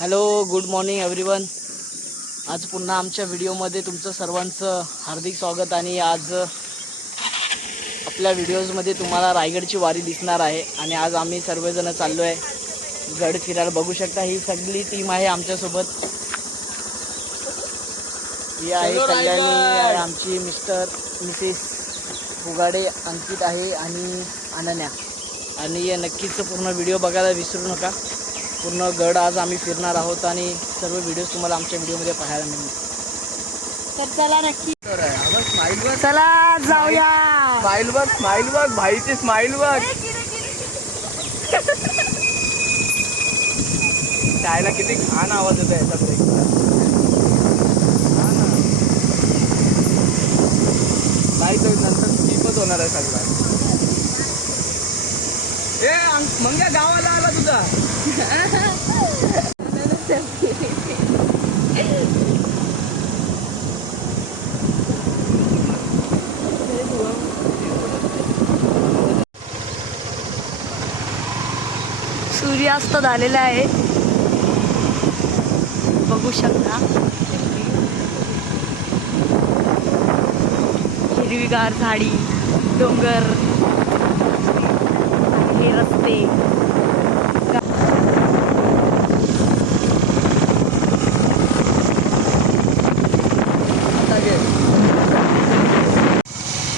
Hello, good morning everyone. आज पुन्हा आमच्या व्हिडिओमध्ये तुमचं सर्वांचं हार्दिक स्वागत. आणि आज आपल्या व्हिडिओजमध्ये तुम्हाला रायगडची वारी दिसणार आहे. आणि आज आम्ही सर्वजण चाललो आहे गड फिरायला. बघू शकता ही सगळी टीम आहे आमच्यासोबत. ही आहे कल्याणी, आहे आमची मिस्टर मिसेस फुगाडे, अंकित आहे आणि अनन्या. आणि नक्कीच पूर्ण व्हिडिओ बघायला विसरू नका. पूर्ण गड आज आम्ही फिरणार आहोत आणि सर्व व्हिडिओज तुम्हाला आमच्या व्हिडिओमध्ये पाहायला मिळतील. तर चला नक्की स्माइल बघ, चला जाऊया. स्माइल बघ, स्माइल बघ, भाईची स्माइल बघ. त्याला किती घाण आवाज येतो याचा ब्रेकचा. नाही तर नंतर स्कीपच होणार आहे सगळं. मग या गावाला आला तुझा. सूर्यास्त झालेला आहे, बघू शकता. हिरवीगार झाडी, डोंगर, हे रस्ते.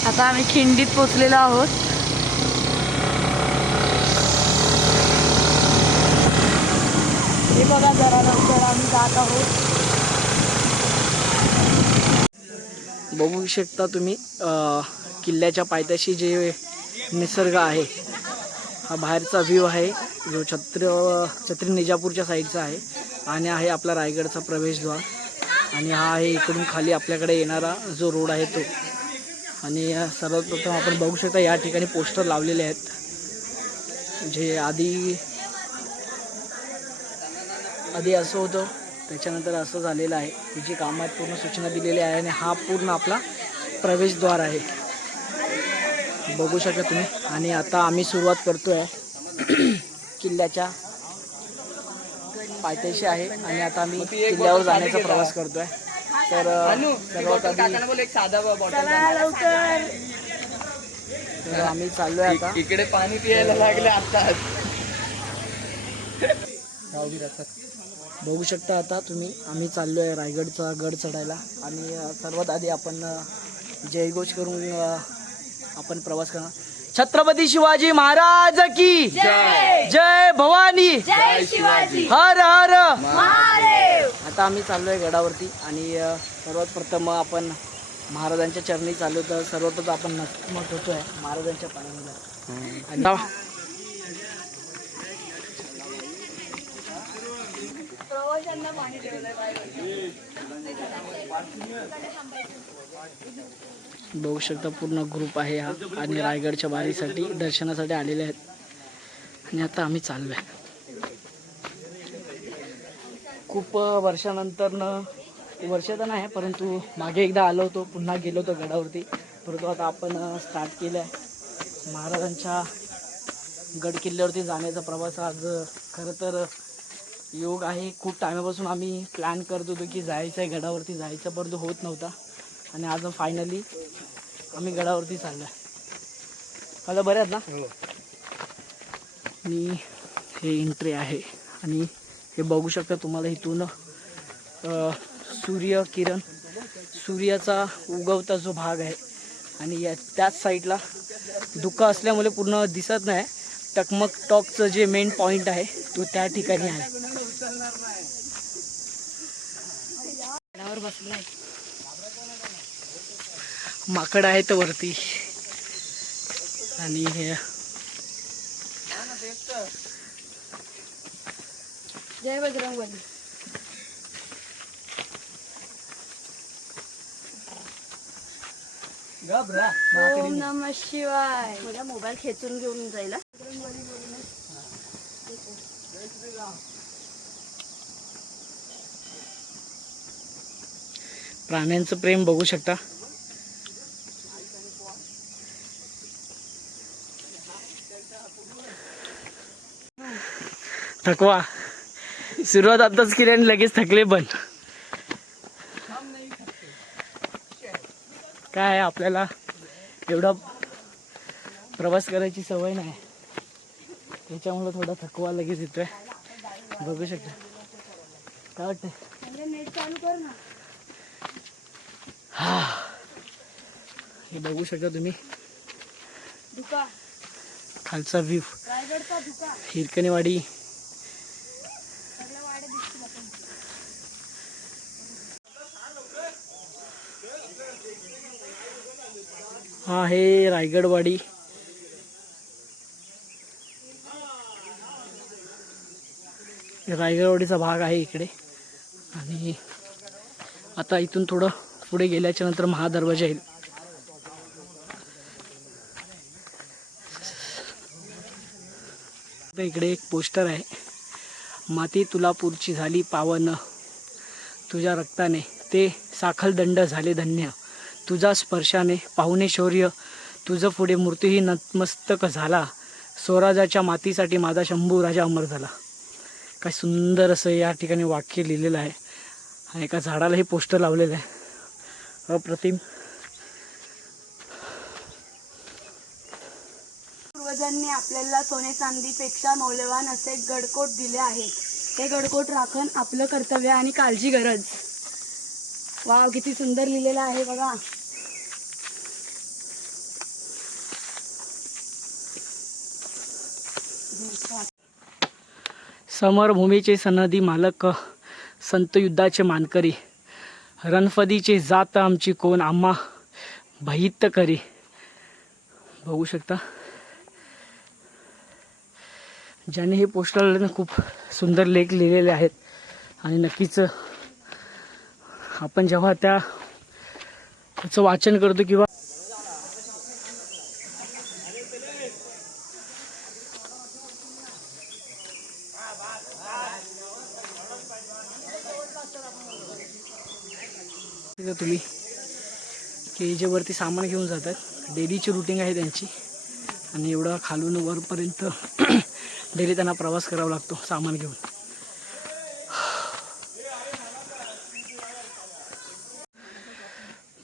आता आम्ही खिंडीत पोचलेलो आहोत. हे बघा, जरा लवकर आम्ही जात आहोत. बघू शकता तुम्ही किल्ल्याच्या पायथ्याशी जे निसर्ग आहे, हा बाहेरचा व्ह्यू आहे जो छत्री निजापूरच्या साईडचा आहे. आणि आहे आपला रायगडचा प्रवेशद्वार. आणि हा आहे इकडून खाली आपल्याकडे येणारा जो रोड आहे तो. आणि सर्वप्रथम आपण बघू शकता या ठिकाणी पोस्टर लावलेले आहेत. जे आधी असं होतं, त्याच्यानंतर असं झालेलं आहे. त्याची कामात पूर्ण सूचना दिलेली आहे. आणि हा पूर्ण आपला प्रवेशद्वार आहे, बघू शकता तुम्ही. आणि आता आम्ही सुरुवात करतो आहे किल्ल्याच्या पायथ्याशी आहे. आणि आता आम्ही किल्ल्यावर जाण्याचा प्रवास करतो आहे. तर सर्वात आधी एक साधा बॉटल. चला लवकर. तर आम्ही चाललो आहे आता. इकडे पाणी पियायला लागले आता. बघू शकता आता तुम्ही, आम्ही चाललो आहे रायगडचा गड चढायला. आणि सर्वात आधी आपण जयघोष करून आपण प्रवास करणार. छत्रपती शिवाजी महाराज की जय. जय भवानी, जय शिवाजी. हर हर. महादेव. आता आम्ही चाललो आहे गडावरती. आणि सर्वात प्रथम आपण महाराजांच्या चरणी चाललो. तर सर्वप्रथम आपण नतमस्तक होतो आहे महाराजांच्या पायाला. आणि बघू शकता पूर्ण ग्रुप आहे हा. आणि रायगडच्या वारीसाठी दर्शनासाठी आलेले आहेत. आणि आता आम्ही चाललो आहे. खूप वर्षानंतर वर्ष तर नाही परंतु मागे एकदा आलो होतो, पुन्हा गेलो होतो गडावरती. परंतु आता आपण स्टार्ट केलं आहे महाराजांच्या गड किल्ल्यावरती जाण्याचा प्रवास. आज खरं तर योग आहे. खूप टायमापासून आम्ही प्लॅन करत होतो की जायचं आहे गडावरती जायचं, परंतु होत नव्हता. आणि आज फायनली आम्ही गडावरती चाललो आहे. मला बरे आहेत ना. आणि हे एंट्री आहे. आणि हे बघू शकता तुम्हाला इथून सूर्यकिरण, सूर्याचा उगवता जो भाग आहे. आणि त्याच साईडला धुकं असल्यामुळे पूर्ण दिसत नाही. टकमक टॉकचं जे मेन पॉईंट आहे तो त्या ठिकाणी आहे. बसलाय माकड आहेत वरती. आणि हे जय बजरंगबली. ओम नमः शिवाय. माझा मोबाईल खेचून घेऊन जाईल. प्राण्यांचं प्रेम बघू शकता. थकवा सुरुवात आताच केली आणि लगेच थकले पण. काय आहे, आपल्याला एवढा प्रवास करायची सवय नाही, त्याच्यामुळे थोडा थकवा लगेच येतोय. बघू शकता. काय वाटतंय? नेट चालू कर ना. हे बघू शकता तुम्ही धुका, खालचा व्ह्यू. रायगडचा धुका. हिरकणीवाडी. सगळ्या वाड्या दिसतील आपण. हा हे रायगडवाडी. रायगडवाडीचा भाग आहे इकडे. आणि आता इथून थोडं पुढे गेल्याच्या नंतर महादरवाजा येईल. इकडे एक पोस्टर आहे. माती तुलापूरची झाली पावन, तुझ्या रक्ताने ते साखळदंड झाले धन्य, तुझा स्पर्शाने पाहुणे शौर्य, तुझं पुढे मूर्तीही नतमस्तक झाला, स्वराजाच्या मातीसाठी माझा शंभू राजा अमर झाला. काय सुंदर असं या ठिकाणी वाक्य लिहिलेलं आहे. आणि एका झाडालाही पोस्टर लावलेलं आहे. अप्रतिम. पूर्वजांनी आपल्याला सोने चांदीपेक्षा मौल्यवान असे गडकोट दिले आहेत. हे गडकोट राखण आपलं कर्तव्य आणि काळजी गरज. वाव, किती सुंदर लिहिलेलं आहे बघा. समरभूमीचे सनदी मालक, संत युद्धाचे मानकरी, रणफदीचे जात आमची कोण, आम्हा भयित करी. बघू शकता. ज्याने हे पोस्टर लावले खूप सुंदर लेख लिहिलेले आहेत. आणि नक्कीच आपण जेव्हा त्याचं वाचन करतो किंवा तुम्ही की जे वरती सामान घेऊन जातात, डेलीची रुटीन आहे त्यांची. आणि एवढा खालून वरपर्यंत डेली त्यांना प्रवास करावा लागतो सामान घेऊन.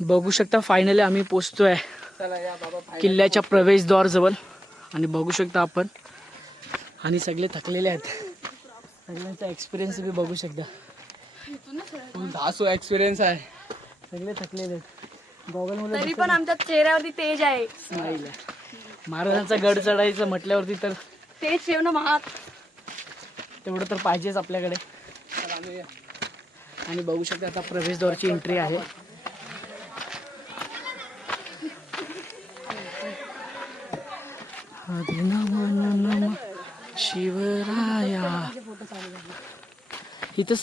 बघू शकता फायनली आम्ही पोचतोय किल्ल्याच्या प्रवेशद्वारजवळ. आणि बघू शकता आपण, आणि सगळे थकलेले आहेत. सगळ्यांचा एक्सपिरियन्स बी बघू शकता. फुल धासो एक्सपिरियन्स आहे. सगळे थकलेले आहेत. गॉगल मध्ये तरी पण आमच्या चेहऱ्यावरती तेज आहे. स्माईल आहे. महाराजांचा गड चढायचं म्हटल्यावरती तर तेज ठेवणं महाग. तेवढं तर पाहिजेच आपल्याकडे. आणि बघू शकता आता प्रवेशद्वारची एंट्री आहे. नम शिवराया. इथं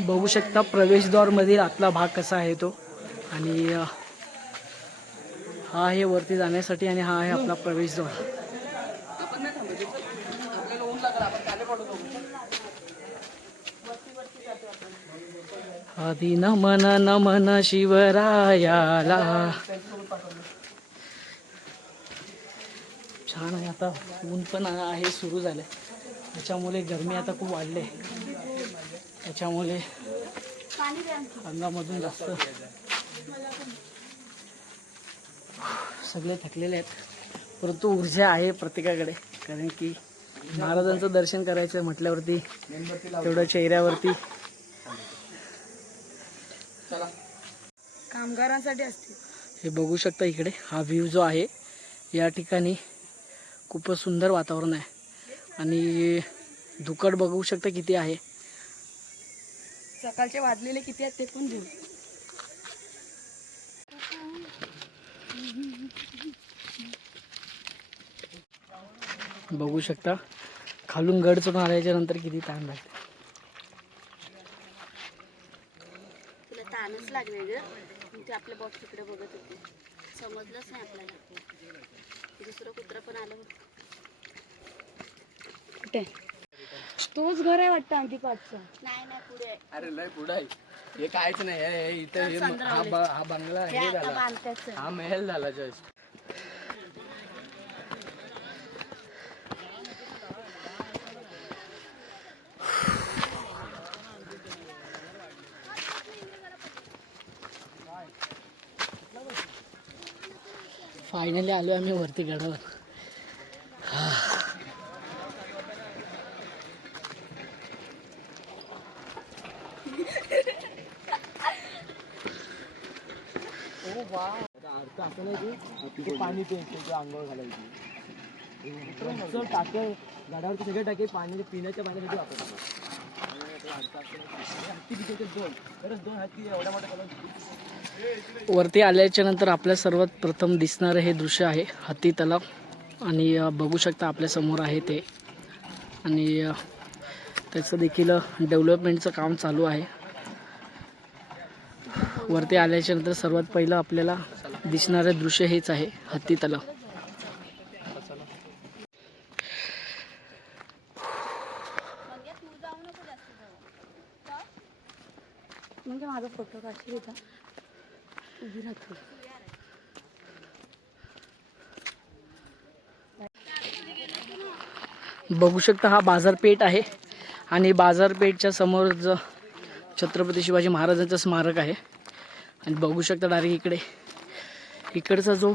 बघू शकता प्रवेशद्वार मधील आतला भाग कसा आहे तो. आणि हा आहे वरती जाण्यासाठी आणि हा आहे आपला प्रवेशद्वार. आधी नमन नमन शिवरायाला. छान आहे. आता ऊन पण आहे सुरू झालं, त्याच्यामुळे गरमी आता खूप वाढले. त्याच्यामुळे अंगामधून जास्त सगळे थकलेले आहेत. परंतु ऊर्जा आहे प्रत्येकाकडे, कारण की महाराजांचं दर्शन करायचं म्हटल्यावरती तेवढं चेहऱ्यावरती कामगारांसाठी असते. हे बघू शकता इकडे हा व्ह्यू जो आहे. या ठिकाणी खूपच सुंदर वातावरण आहे. आणि धुकट बघू शकता किती आहे. सकाळचे वाजलेले किती आहेत ते पण घेऊ. बघू शकता खालून गड चढून आल्याच्या नंतर किती ताण लागते. तुला ताणच लागले ग. ते आपल्या बॉक्स तिकडे बघत होते, समजलंच नाही आपल्याला. दुसरं कुत्र पण आलं कुठे. तोच घर आहे वाटतं आणखी पाचचा. अरे लय पुढं आहे. हे काहीच नाही हे इथं हा बंगला हे झाला, हा महल झाला जस्ट. फायनली आलो आम्ही वरती गडावर. असं नाही की पाणी प्यायचं अंगावर घालायची. टाके गडावरती सगळे टाके पाणी पिण्याच्या पाण्यासाठी वापरतात. दोन हत्ती एवढ्या मोठ्या. वरती आल्याच्या नंतर आपल्या सर्वात प्रथम दिसणारं हे दृश्य आहे हत्ती तलाव. आणि बघू शकता आपल्या समोर आहे ते. आणि त्याचं देखील डेव्हलपमेंटचं काम चालू आहे. वरती आल्याच्या नंतर सर्वात पहिलं आपल्याला दिसणारं दृश्य हेच आहे हत्ती तलाव. म्हणजे माझा फोटो काढशील इथं उभी राहतो. बघू शकता हा बाजारपेठ आहे. आणि बाजारपेठच्या समोर छत्रपती शिवाजी महाराजांचं स्मारक आहे. आणि बघू शकता डायरेक्ट इकडचा जो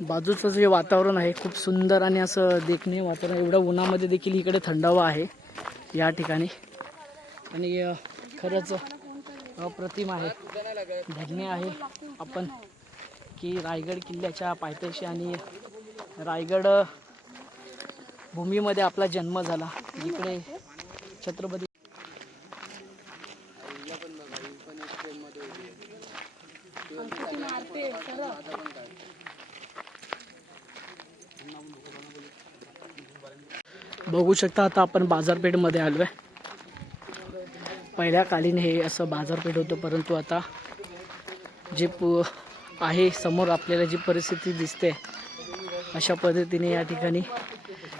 बाजूचं जे वातावरण आहे खूप सुंदर आणि असं देखणे वातावरण. एवढ्या उन्हामध्ये देखील इकडे थंडावा आहे या ठिकाणी. आणि खरंच अप्रतिम आहे. धन्य आहे आपण की रायगड किल्ल्याच्या पायथ्याशी आणि रायगड भूमीमध्ये आपला जन्म झाला. इकडे छत्रपती बघू शकता. आता आपण बाजारपेठमध्ये आलो आहे. पहिल्या कालीन हे असं बाजारपेठ होतं, परंतु आता जे आहे समोर आपल्याला जी परिस्थिती दिसते अशा पद्धतीने या ठिकाणी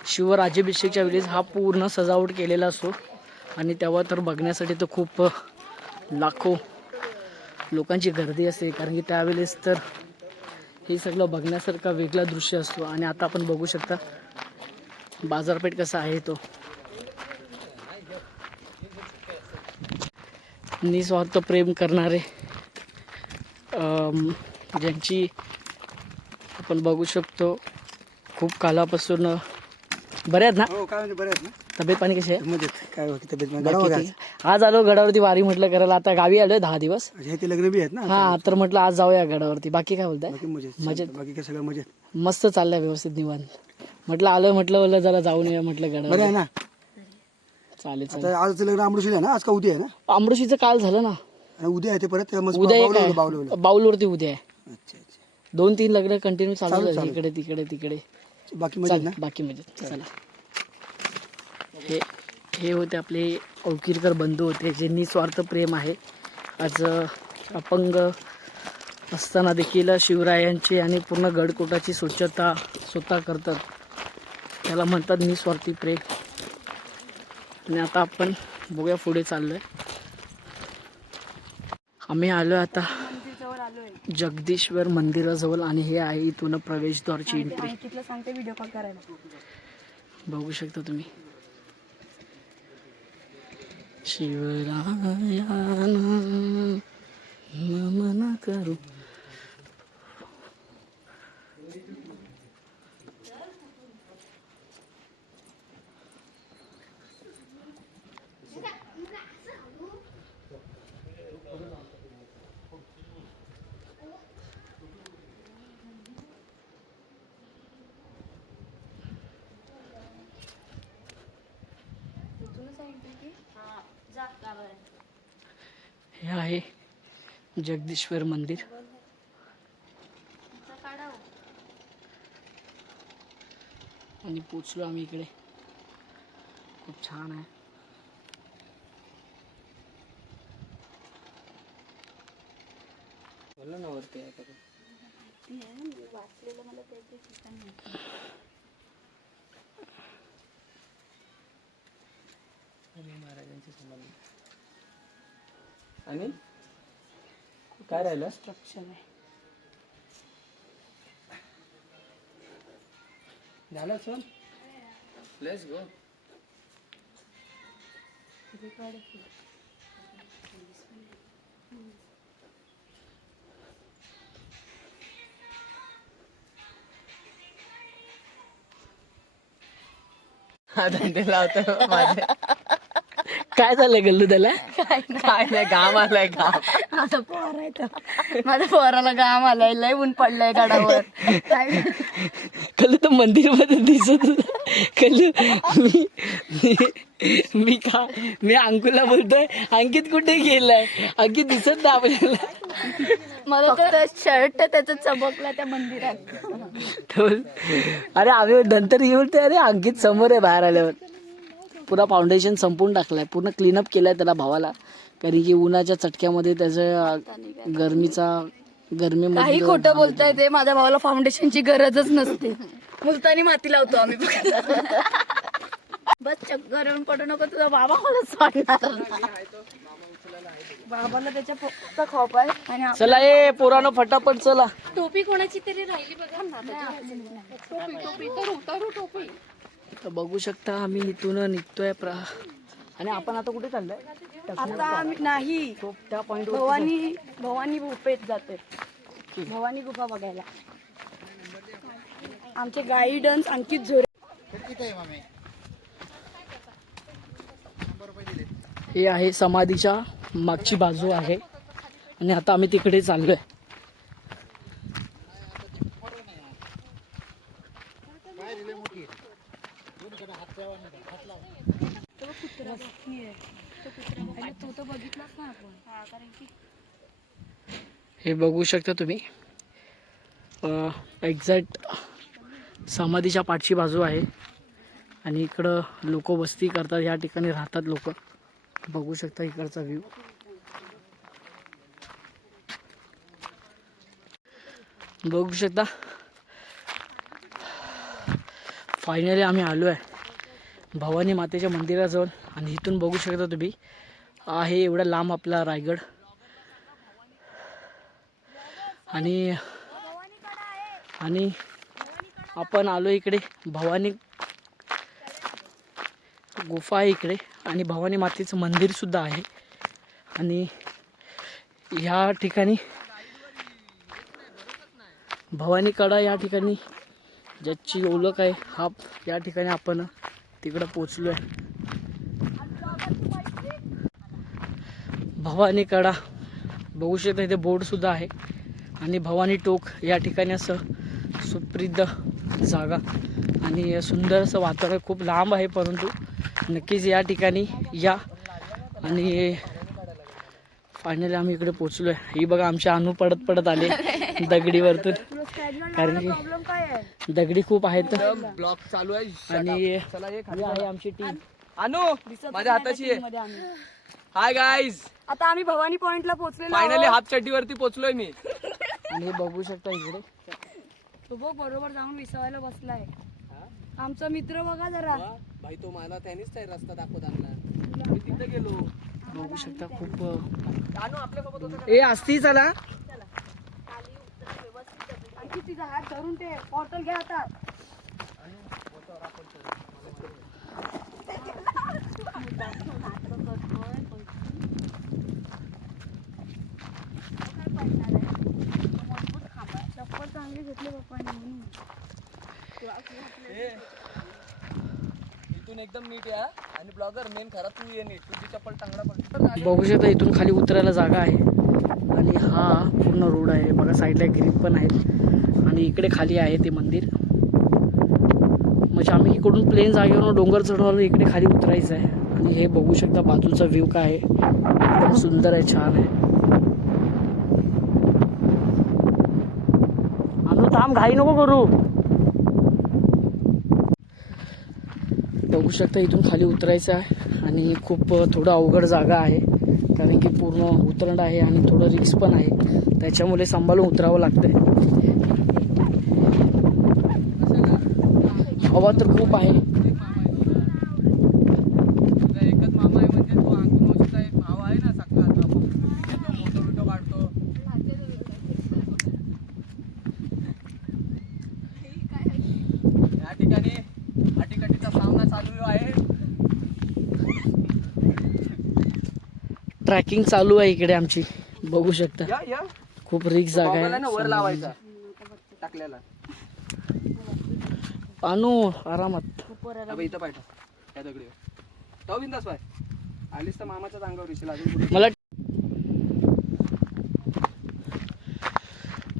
शिवराज्याभिषेकच्या वेळेस हा पूर्ण सजावट केलेला असतो. आणि तेव्हा तर बघण्यासाठी तर खूप लाखो लोकांची गर्दी असते, कारण की त्यावेळेस तर हे सगळं बघण्यासारखा वेगळा दृश्य असतो. आणि आता आपण बघू शकता बाजारपेठ कसा आहे तो. निस्वार्थ प्रेम करणारे ज्यांची आपण बघू शकतो खूप कालापासून. बरे आहेत ना? हो काय म्हणजे बरे आहेत ना. तब्येत पाणी कशी आहे? म्हणजे काय होती तब्येत बाकी ठीक. आज आलो गडावरती वारी म्हटलं करायला. आता गावी आलोय 10 दिवस. हे ते लग्न बी आहेत ना. हा तर म्हटलं आज जाऊया गडावरती. बाकी काय बोलताय? मजेत बाकी काय सगळं मजेत. मस्त चाललंय व्यवस्थित निवांत. म्हटलं आलोय म्हटलं जरा जाऊन येऊया म्हटलं बरं गडावर. आहे ना. चालेल चालेल. आता आजचं लग्न अमृशील आहे ना. आज का उद्या आहे ना. अमृशीचं काल झालं ना. आणि उद्या आहे ते परत उद्या एक आहे. बाऊलवरती उद्या आहे. अच्छा अच्छा. 2-3 लग्न कंटिन्यू चालू आहे इकडे तिकडे. बाकी मजेत ना. बाकी मजेत. चला. हे होते आपले औकीरकर बंधू होते जे निस्वार्थ प्रेम आहे. आज अपंग असताना देखील शिवरायांची आणि पूर्ण गडकोटाची स्वच्छता स्वतः करतात. त्याला म्हणतात निस्वार्थी प्रेम. आणि आता आपण बघूया पुढे चाललोय. आम्ही आलो आता जगदीश्वर मंदिराजवळ. आणि हे आहे इथून प्रवेशद्वारची एंट्री. तिथलं सांगते व्हिडिओ कॉल करायला. बघू शकता तुम्ही. शिवरायाना नमन करू. हे आहे जगदीश्वर मंदिर. आणि पोचलो आम्ही इकडे. खूप छान आहे. बोला ना वरती आहे का. महाराजांची समाधी. आणि काय राहिलं? स्ट्रक्चर आहे. झालं चल, लेट्स गो. धंदे लावतो माझे. काय झालंय गल्लू त्याला? काय नाही, घाम आलाय घाम. माझा पोहरा आहे तो. माझ्या पोहराला घाम आलाय, लय ऊन पडलंय गडावर. कल्लू तर मंदिर मध्ये दिसत होता. कल्लू मी अंकुला बोलतोय अंकित कुठे गेलाय, अंकित दिसत नाही आपल्याला. मला तर शर्ट त्याचा चमकला त्या मंदिरात. अरे आम्ही नंतर येऊन ते अरे अंकित समोर आहे बाहेर आल्यावर. पुरा फाउंडेशन संपून टाकलाय, पूर्ण क्लीनअप केलाय त्याला भावाला, कारण की उन्हाच्या चटक्यामध्ये त्याच्या गरमीमध्ये काही खोटं बोलताय ते. माझ्या भावाला फाउंडेशनची गरजच नसते. मुलतानी माती लावतो आम्ही. बस चक्कर येऊन पडू नको, तुझा बाबा मला सोडणार. बाबाला त्याच्या फक्त खॉप आहे. आणि चला ए पोरानो फटाफट चला. टोपी कोणाची तरी राहिली बघा. टोपी तर बघू शकता आम्ही इथून निघतोय आणि आपण आता कुठे चाललोय? आता आम्ही नाही त्या पॉइंट भवानी गुफेत जाते. भवानी गुफा बघायला. आमचे गाईडन्स अंकित झोरे. हे आहे समाधीच्या मागची बाजू आहे आणि आता आम्ही तिकडे चाललोय. हे बघू शकता तुम्ही, एक्झॅक्ट समाधीच्या पाठची बाजू आहे आणि इकडं लोक वस्ती करतात, या ठिकाणी राहतात लोक. बघू शकता इकडचा व्ह्यू. बघू शकता फायनली आम्ही आलो आहे भवानी मातेच्या मंदिराजवळ. आणि इथून बघू शकता तुम्ही आहे एवढा लांब आपला रायगड. आणि आपण आलो इकडे भवानी गुफा आहे इकडे आणि भवानी मातेचं मंदिर सुद्धा आहे. आणि ह्या ठिकाणी भवानी कडा या ठिकाणी ज्याची ओळख आहे, हा या ठिकाणी आपण तिकडं पोचलो आहे. भवानी कडा बघू शकता, इथे बोर्ड सुद्धा आहे. आणि भवानी टोक या ठिकाणी असं सुप्रसिद्ध जागा आणि सुंदर असं वातावरण. खूप लांब आहे परंतु नक्कीच या ठिकाणी या. आणि फायनली आम्ही इकडे पोचलो आहे. ही बघा आमच्या अनु पडत आले दगडीवरतून, कारण की दगडी खूप आहेत. ब्लॉक चालू आहे आणि ही आहे आमची टीम. अनु माझ्या हाताची आहे. हाय गाईज, आता आम्ही भवानी पॉइंटला पोहोचलेलो. फायनली हाफ चड्डीवरती पोहोचलोय मी. आणि हे बघू शकता इकडे तो बघ बरोबर जाऊन विसावायला बसलाय. आमचा मित्र बघा जरा. भाई तो मला त्यानेच ते रस्ता दाखवत आणला. मी तिथे गेलो. बघू शकता खूप अनु आपल्यासोबत होता. ए असती चला. आणखी तिचा हात धरून ते पोर्टल घ्या आता. चप्पल चांगली घेतली पप्पांनी. इथून एकदम नीट या आणि ब्लॉगर मेन खरा तू ये नीट. तुझी चप्पल टांगडा पडतो. बघू शकता इथून खाली उतरायला जागा आहे आणि हा पूर्ण रोड आहे बघा. साईडला ग्रीप पण आहेत आणि इकडे खाली आहे ते मंदिर. म्हणजे आम्ही इकडून प्लेन जागेवरून डोंगर चढवलं, इकडे खाली उतरायचं आहे. आणि हे बघू शकता बाजूचा व्ह्यू काय आहे, एकदम सुंदर आहे, छान आहे. आम्ही थांब, घाई नको करू. बघू शकता इथून खाली उतरायचं आहे आणि खूप थोडं अवघड जागा आहे, कारण की पूर्ण उतरंड आहे आणि थोडं रिस्क पण आहे, त्याच्यामुळे सांभाळून उतरावं लागतंय. हवा तर खूप आहे. एकच मामा ट्रॅकिंग चालू आहे इकडे आमची, बघू शकता. या या खूप रिक्स जागा बॉम्बाला ना वर आहे. लावायचा टाकल्याला. आणू आरामात. अबे इथं पाठव त्या दगडी तो बिंदास पाय. आलीस तर मामाच्या अंगावर येशील अजून कुठे. मला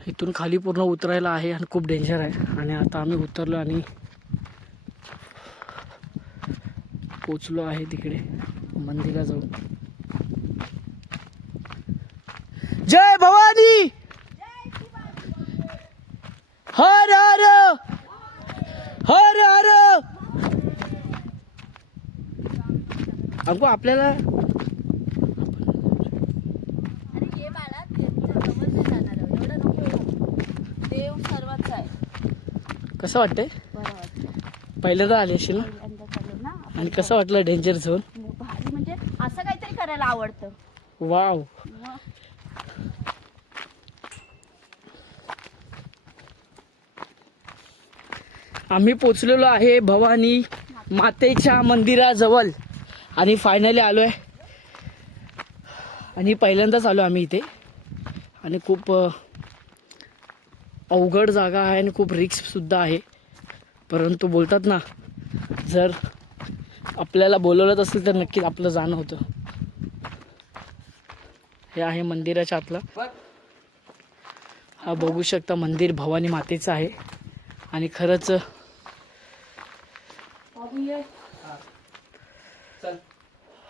इथून खाली पूर्ण उतरायला आहे आणि खूप डेंजर आहे. आणि आता आम्ही उतरलो आणि पोचलो आहे तिकडे मंदिराजवळ. जय भवानी, हर हर हर हर. अंकु आपल्याला देव सर्वच आहे. कसं वाटतंय? पहिल्यांदा आली असेल ना? आणि कसं वाटलं डेंजर झोन? भारी म्हणजे असं काहीतरी करायला आवडतं. वाव. आम्ही पोचलेलो आहे भवानी मातेच्या मंदिराजवळ आणि फायनली आलो आहे. आणि पहिल्यांदाच आलो आम्ही इथे आणि खूप अवघड जागा आहे आणि खूप रिस्कसुद्धा आहे. परंतु बोलतात ना, जर आपल्याला बोलवलं असेल तर नक्कीच आपलं जाणं होतं. हे आहे मंदिराच्या आतलं. हा बघू शकता मंदिर भवानी मातेचं आहे. आणि खरंच चल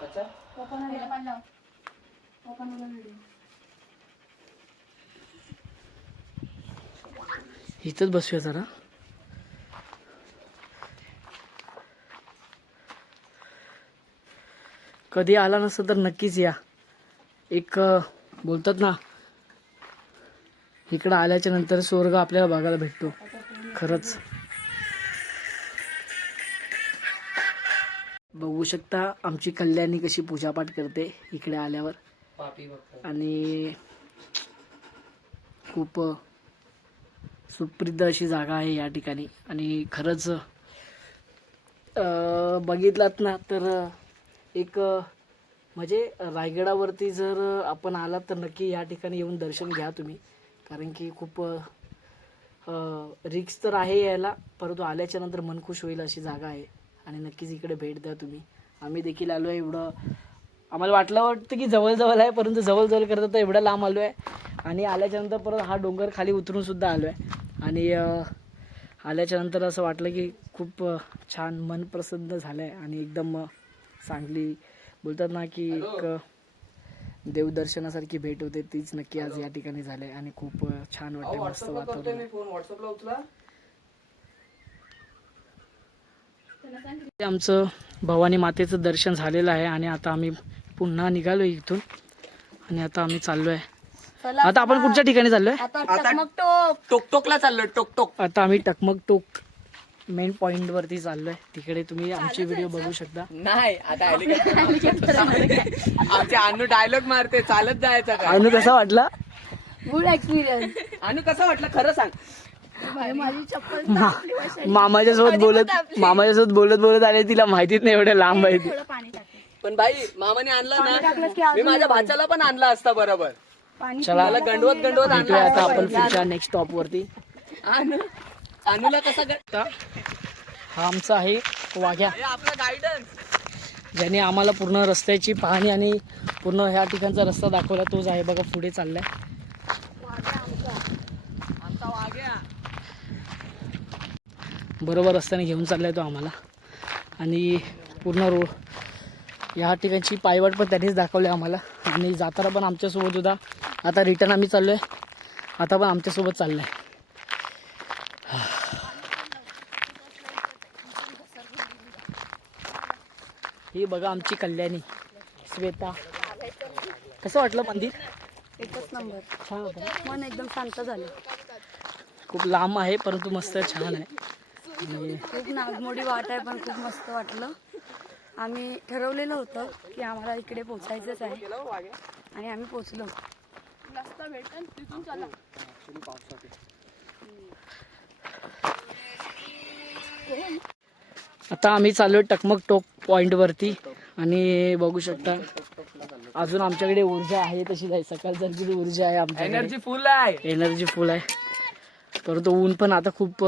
अच्छा इथंच बसूया जरा. कधी आला नसतं तर नक्कीच या. एक बोलतात ना, इकडं आल्याच्या नंतर स्वर्ग आपल्याला बघायला भेटतो. खरंच बघू शकता आमची कल्याणी कशी पूजापाठ करते इकडे आल्यावर. आणि खूप सुप्रसिद्ध अशी जागा आहे या ठिकाणी. आणि खरंच बघितलात ना तर एक म्हणजे रायगडावरती जर आपण आलात तर नक्की या ठिकाणी येऊन दर्शन घ्या तुम्ही. कारण की खूप रिक्स तर आहे यायला, परंतु आल्याच्या नंतर मन खुश होईल अशी जागा आहे. आणि नक्कीच इकडे भेट द्या तुम्ही. आम्ही देखील आलो आहे. एवढं आम्हाला वाटतं की जवळजवळ आहे, परंतु जवळजवळ करता तर एवढं लांब आलो आहे. आणि आल्याच्यानंतर परत हा डोंगर खाली उतरून सुद्धा आलो आहे. आणि आल्याच्यानंतर असं वाटलं की खूप छान मन प्रसन्न झालं आहे. आणि एकदम चांगली बोलतात ना की एक देवदर्शनासारखी भेट होते, तीच नक्की आज या ठिकाणी झाले. आणि खूप छान वाटते, मस्त वातावरण. आमचं भवानी मातेचं दर्शन झालेलं आहे आणि आता आम्ही पुन्हा निघालो इथून. आणि आता आम्ही चाललो आहे. आता आपण कुठच्या ठिकाणी चाललोय? आता टोकटोकला चाललोय. टोकटोक. आता आम्ही टकमक टोक मेन पॉइंट वरती चाललोय. तिकडे तुम्ही आमची व्हिडिओ बघू शकता. नाही आता आमचे अनु डायलॉग मारते, चालत जायचं का? अनु कसा वाटला? Good experience. अनु कसं वाटलं खरं सांग. माझी चप्पल मामाच्यासोबत बोलत बोलत आले. तिला माहितीच नाही एवढ्या लांब आहे ती. पाणी टाकलं. पण बाई मामाने आणलं ना, मी माझ्या भाच्याला पण आणला असता बरोबर. चला गंडवत भेटूया आता आपण पुढच्या नेक्स्ट स्टॉप वरती. अनुला कसा हा आमचा आहे वाघ्या, आपला गायडन्स, ज्याने आम्हाला पूर्ण रस्त्याची पाहणी आणि पूर्ण ह्या ठिकाणचा रस्ता दाखवला. तोच आहे बघा पुढे चाललाय. आमचा वाघ्या बरोबर रस्त्याने घेऊन चाललाय तो आम्हाला. आणि पूर्ण रोड ह्या ठिकाणची पायवाट पण त्यांनीच दाखवली आम्हाला. आणि जाताना पण आमच्यासोबत होता. आता रिटर्न आम्ही चाललोय. आता पण आमच्यासोबत चाललाय. ही बघा आमची कल्याणी श्वेता. कसं वाटलं मंदिर? एकच नंबर. छान होतं. मन एकदम शांत झालं. खूप लांब आहे परंतु मस्त छान आहे. खूप नागमोडी वाट आहे पण खूप मस्त वाटलं. आम्ही ठरवलेलं होतं की आम्हाला इकडे पोचायचंच आहे आणि आम्ही पोचलो. आता आम्ही चाललो टकमक टोक पॉइंट वरती. आणि बघू शकता अजून आमच्याकडे ऊर्जा आहे तशी आहे, सकाळची ऊर्जा आहे आमच्याकडे, एनर्जी फुल आहे. एनर्जी फुल आहे. परंतु ऊन पण आता खूप,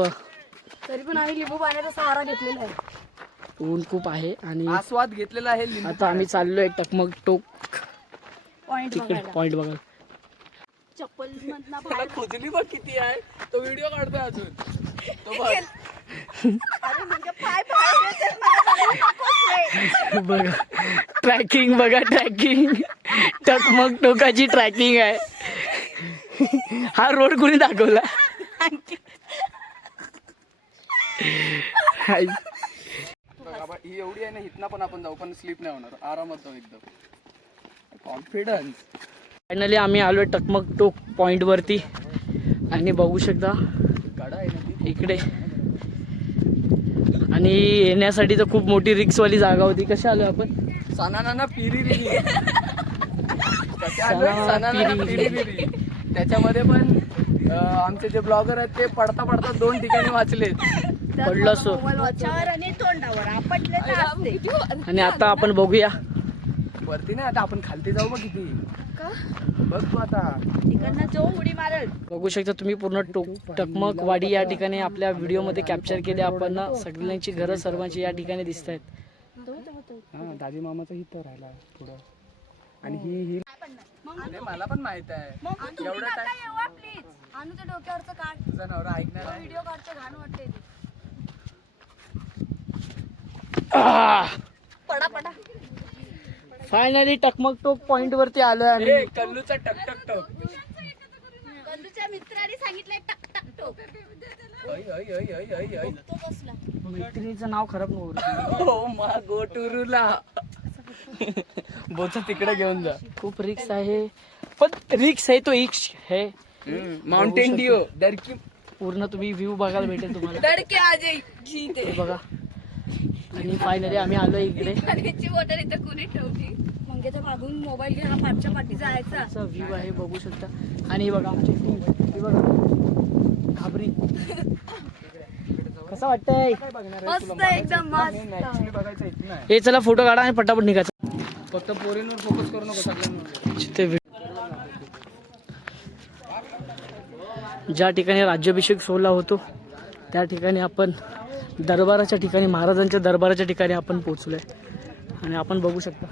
तरी पण आम्ही लिंबू पाण्याचा सहारा घेतलेला आहे. ऊन खूप आहे आणि आस्वाद घेतलेला आहे लिंबू आता आम्ही चाललोय टकमक टोक पॉइंट तिकडे बघायला. पॉइंट बघायला. चप्पल मधनं त्याला खोजली बघ किती आहे. तो व्हिडिओ काढतोय अजून तो बघ. अरे म्हणजे पाय पाय बघा ट्रॅकिंग, बघा ट्रॅकिंग, टकमक टोकाची ट्रॅकिंग आहे. हा रोड कोणी दाखवला? हाय. ही एवढी आहे ना, इथनं पण आपण जाऊ पण स्लिप नाही होणार, आरामात जाऊ एकदम कॉन्फिडन्स. फायनली आम्ही आलोय टकमक टोक पॉइंट वरती आणि बघू शकता गाडा आहे ना ती. इकडे. आणि येण्यासाठी तर खूप मोठी रिक्सवाली जागा होती. कशा आलो आपण? सनाना पिरिरी. कसे आलोय? सनाना पिरिरी. त्याच्यामध्ये पण आमचे जे ब्लॉगर आहेत ते पडता पडता 2 ठिकाणी वाचलेत. पडलं असो. आणि तोंडावर आपटले तर असते. आणि आता आपण बघूया. वरती नाही, आता आपण खालती जाऊ बघ किती. बघ तू आता तिकडनं जो उडी मारल. बघू शकता तुम्ही पूर्ण टकमक वाडी या ठिकाणी आपल्या व्हिडिओमध्ये कॅप्चर केले आपण. सगळ्यांची घरं सर्वांची या ठिकाणी दिसत आहेत. हा, दाजी मामाचा इथं राहिला पुढं. आणि ही नाही, मला पण माहित आहे. एवढं टाइम प्लीज आणू ते डोक्यावरचं काढ. तुझा नवरा ऐकणार आहे. व्हिडिओ काढतो, घाण वाटते. पडा पडा. फायनली टकमक टोक पॉइंट वरती आलोय आम्ही. ए, कल्लूचा टक टक टक. गल्लूच्या मित्राने सांगितलंय टक टक टोक. ऐ, ऐ, ऐ, ऐ, ऐ, ऐ. तो बसला. मैत्रिणीचं नाव खराब नको. ओ मा गो टुरूला. बोचा तिकडे घेऊन जा. खूप रिक्स आहे, पण रिक्स आहे तो इक्स है. माउंटेन ड्यू डरकी. पूर्ण तुम्ही व्ह्यू बघायला भेटेल तुम्हाला. डडके आजे जीते. हे बघा. आणि फायनली आम्ही आलो इकडे. पाण्याची बॉटल इथं कुणी ठेवली. मंगेच्या मागून मोबाईल घे, हा पाठच्या पाठी जायचा. असा व्ह्यू आहे, बघू शकता. आणि हे बघा आमची टीम, हे बघा घाबरी. कसं वाटतंय? मस्त एकदम मस्त. ऍक्च्युली बघायचं इथं नाही. हे चला फोटो काढा आणि पटापट निघायचा. फक्त पोरींवर फोकस करू नको सगळ्यांवर. ते ज्या ठिकाणी राज्याभिषेक सोहळा होतो त्या ठिकाणी आपण दरबाराच्या ठिकाणी, महाराजांच्या दरबाराच्या ठिकाणी आपण पोहोचलोय. आणि आपण बघू शकता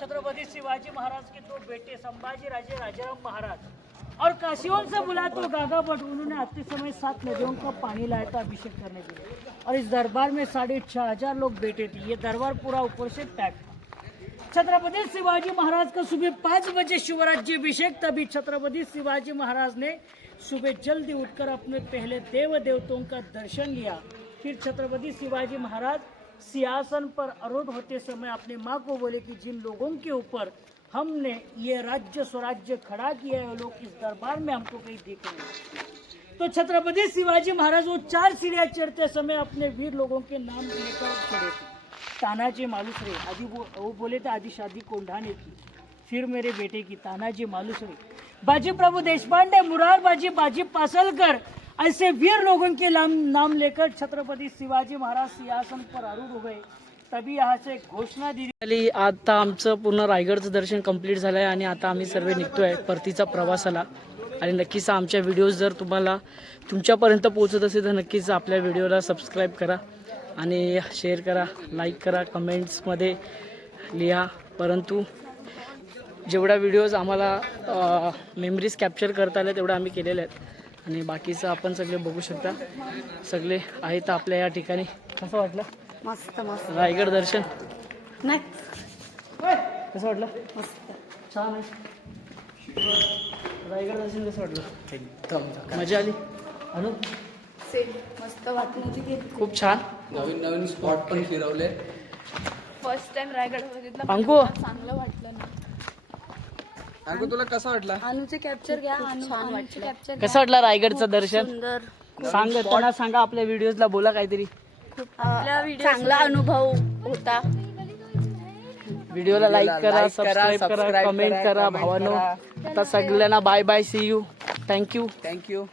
छत्रपति शिवाजी महाराज के 2 बेटे संभाजी राजे, राजाराम महाराज और काशियों से बुला तो गागा भट्ट, उन्होंने आते समय 7 नदियों का पानी लाया था अभिषेक करने के लिए। और इस दरबार में 6,500 लोग बैठे थे। ये दरबार पूरा ऊपर से पैक था। छत्रपति शिवाजी महाराज का सुबह 5 बजे शिवराज्याभिषेक, तभी छत्रपति शिवाजी महाराज ने सुबह जल्दी उठकर अपने पहले देव देवताओं का दर्शन लिया। फिर छत्रपति शिवाजी महाराज सिंहासन पर आरूढ़ होते समय अपने माँ को बोले कि जिन लोगों के ऊपर हमने ये राज्य स्वराज्य खड़ा किया है, लोग इस दरबार में हमको कहीं देख नहीं। तो छत्रपति शिवाजी महाराज वो 4 सीढ़ियाँ चढ़ते समय अपने वीर लोगों के नाम लेकर चढ़े थे। तानाजी मालुसरे, आदि वो बोले थे आदि शादी कोंढा ने की, फिर मेरे बेटे की तानाजी मालुसरे, बाजी प्रभु देशपांडे, मुरार बाजी, बाजी पासलकर, ऐसे वीर लोगों के नाम लेकर छत्रपति शिवाजी महाराज सिंहासन पर आरूढ़ हो गए। तभी यहाँ से घोषणा दी। आता आमचं पूर्ण रायगडचं दर्शन कंप्लीट झालं आहे आणि आता आम्ही सर्व निघतोय परतीचा प्रवासाला. आणि नक्कीच आमच्या व्हिडिओज जर तुम्हाला तुमच्यापर्यंत पोहोचत असेल तर नक्कीच आपल्या व्हिडिओला सबस्क्राईब करा आणि शेअर करा, लाईक करा, कमेंट्समध्ये लिहा. परंतु जेवढ्या व्हिडिओज आम्हाला मेमरीज कॅप्चर करता आल्या तेवढं आम्ही केलेले आहेत. आणि बाकीचं आपण सगळे बघू शकता, सगळे आहेत आपल्या या ठिकाणी. कसं वाटलं मस्त मस्त. रायगड दर्शन? नाही कसं वाटलं? मस्त छान आहे. रायगड दर्शन कसं वाटलं? एकदम मजा आली? अनु मस्त वाटण्याची घेतली. खूप छान. नवीन नवीन स्पॉट पण फिरवले. फर्स्ट टाइम रायगड बघितलं, अंकु चांगलं वाटलं ना. अंकु तुला कसं वाटलं? अनुचे कॅप्चर घ्या. अनुचे कॅप्चर कसं वाटलं रायगडचं दर्शन? सुंदर. सांग त्यांना, सांगा आपल्या व्हिडिओजला, बोला काहीतरी. चांगला अनुभव होता. व्हिडिओला लाईक करा, like सबस्क्राईब करा, subscribe कमेंट करा comment भावानो. करा. आता सगळ्यांना bye bye, see you, thank you. Thank you.